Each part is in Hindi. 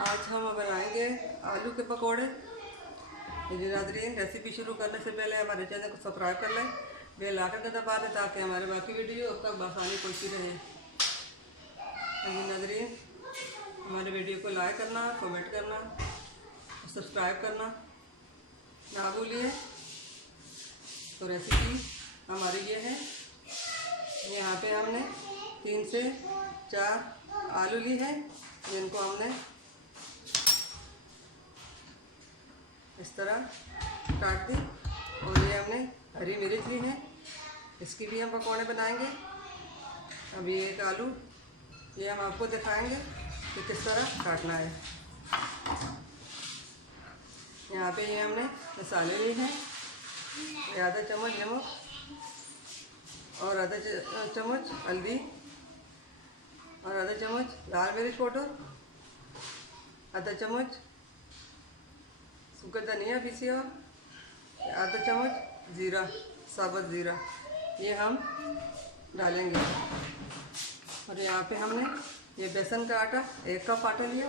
आज हम बनाएंगे आलू के पकौड़े। नाज़रीन, रेसिपी शुरू करने से पहले हमारे चैनल को सब्सक्राइब कर लें, बेल आइकन को दबा दें ताकि हमारे बाकी वीडियो अब तक आसानी पहुँचती रहे। नाज़रीन, हमारे वीडियो को लाइक करना, कमेंट करना, सब्सक्राइब करना ना भूलिए। तो रेसिपी हमारी ये है। यहाँ पे हमने 3 से 4 आलू ली है, जिनको हमने इस तरह काट दी। और ये हमने हरी मिर्च ली है, इसकी भी हम पकौड़े बनाएंगे। अब ये एक आलू ये हम आपको दिखाएंगे कि किस तरह काटना है। यहाँ पे ये हमने मसाले लिए हैं, आधा चम्मच नमक और आधा चम्मच हल्दी और आधा चम्मच लाल मिर्च पाउडर, आधा चम्मच सूखा धनिया पीसी और आधा चम्मच ज़ीरा, साबुत ज़ीरा ये हम डालेंगे। और यहाँ पे हमने ये बेसन का आटा 1 कप आटा लिया।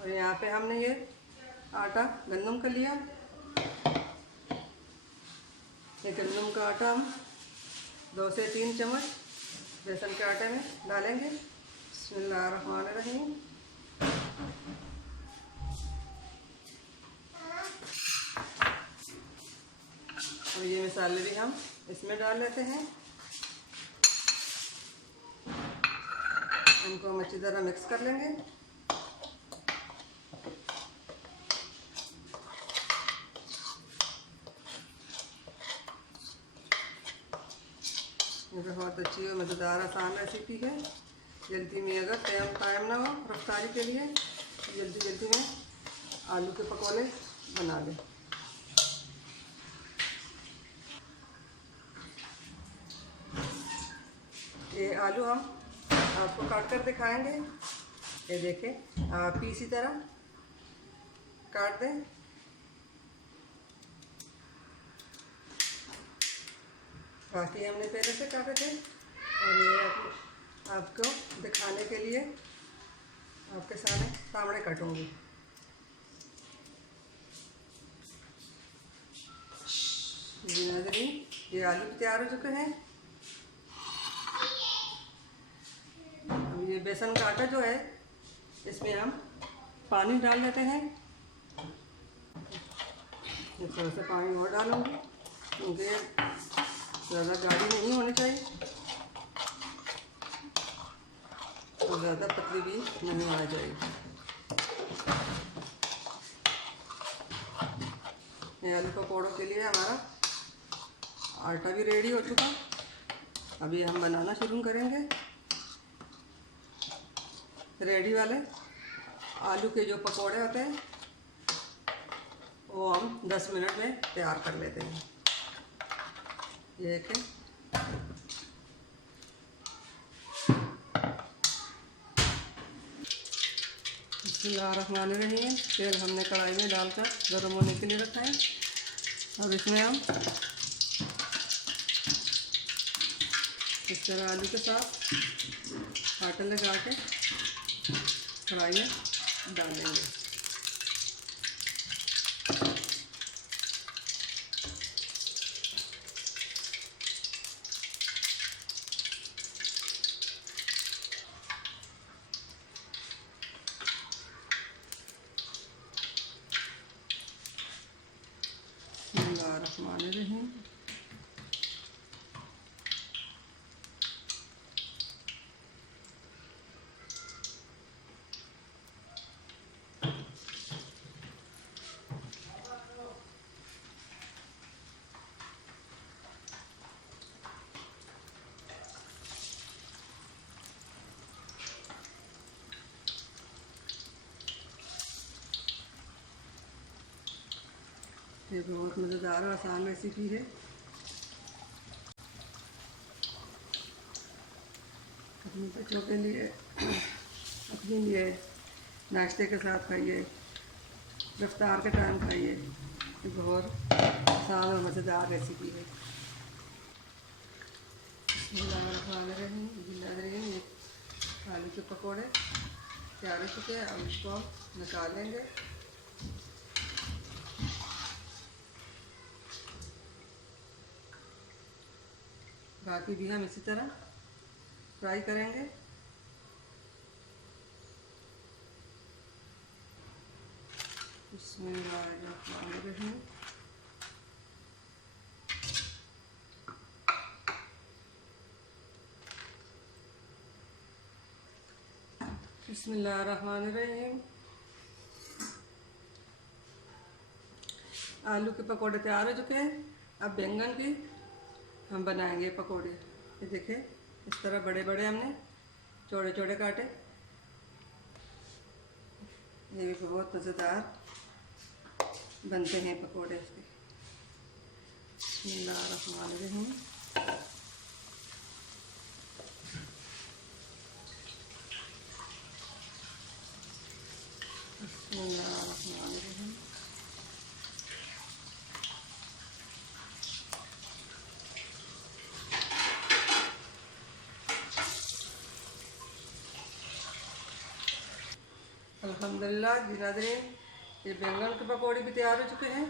और यहाँ पे हमने ये आटा गंदम का लिया। ये गंदम का आटा हम 2 से 3 चम्मच बेसन के आटे में डालेंगे। बिस्मिल्लाहिर्रहमानिर्रहीम। और ये मसाले भी हम इसमें डाल लेते हैं। इनको हम अच्छी तरह मिक्स कर लेंगे। ये बहुत अच्छी और मज़ेदार आसान रेसिपी है। जल्दी में अगर टाइम ना हो रफ्तारी के लिए, जल्दी में आलू के पकौड़े बना लें। ये आलू हम आपको काट कर दिखाएंगे। ये देखें, आप भी इसी तरह काट दें। बाकी हमने पहले से काटे थे और ये आपको दिखाने के लिए आपके सामने काटूंगी। जी नाज़रीन, ये आलू तैयार हो चुके हैं। अब ये बेसन का आटा जो है, इसमें हम पानी डाल देते हैं। थोड़ा सा पानी और डालूंगी क्योंकि ज़्यादा गाढ़ी नहीं होनी चाहिए और ज़्यादा पतली भी नहीं होना चाहिए। ये आलू पकौड़ों के लिए हमारा आटा भी रेडी हो चुका। अभी हम बनाना शुरू करेंगे। रेडी वाले आलू के जो पकौड़े होते हैं वो हम 10 मिनट में तैयार कर लेते हैं। ये देखें, बिस्मिल्लाहिर्रहमानिर्रहीम। तेल हमने कढ़ाई में डालकर गर्म होने के लिए रखा है। अब इसमें हम इस तरह आलू के साथ आटा लगा के कढ़ाई में डालेंगे। बिस्मिल्लाहिर्रहमानिर्रहीम। ये बहुत मज़ेदार और आसान रेसिपी है। अपने बच्चों के लिए, अपने लिए नाश्ते के साथ खाइए, रफ्तार के टाइम खाइए। ये बहुत आसान और मज़ेदार रेसिपी है। आलू के पकोड़े तैयार हो चुके हैं। अब इसको हम निकाल लेंगे। बाकी भी हम इसी तरह फ्राई करेंगे। बिस्मिल्लाहिर्रहमानिर्रहीम। बिस्मिल्लाहिर्रहमानिर्रहीम। आलू के पकोड़े तैयार हो चुके हैं। अब बैंगन की हम बनाएंगे पकोड़े। ये देखें, इस तरह बड़े बड़े हमने चौड़े चौड़े काटे। ये भी बहुत मज़ेदार बनते हैं पकोड़े इसके। बिस्मिल्लाहिर्रहमानिर्रहीम। बिस्मिल्लाहिर्रहमानिर्रहीम। अल्हम्दुलिल्लाह जी नाज़रीन, ये बैंगन के पकौड़े भी तैयार हो चुके हैं।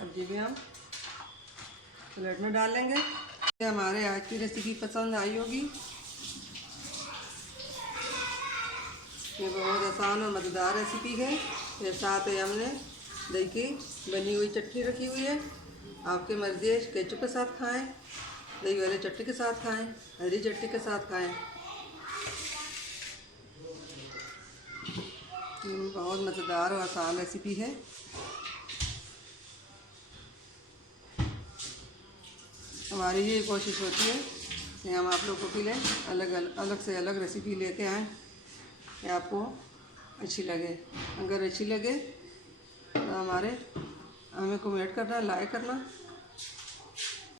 अब ये भी हम प्लेट में डाल लेंगे। हमारे आज की रेसिपी पसंद आई होगी। ये बहुत आसान और मज़ेदार रेसिपी है। ये साथ ही हमने दही की बनी हुई चटनी रखी हुई है। आपके मर्जी है, केचप के साथ खाएं, दही वाले चटनी के साथ खाएं, हरी चटनी के साथ खाएं। बहुत मज़ेदार और आसान रेसिपी है। हमारी ये कोशिश होती है कि हम आप लोगों के लिए अलग से अलग रेसिपी लेके आएँ कि आपको अच्छी लगे। अगर अच्छी लगे तो हमें कमेंट करना, लाइक करना।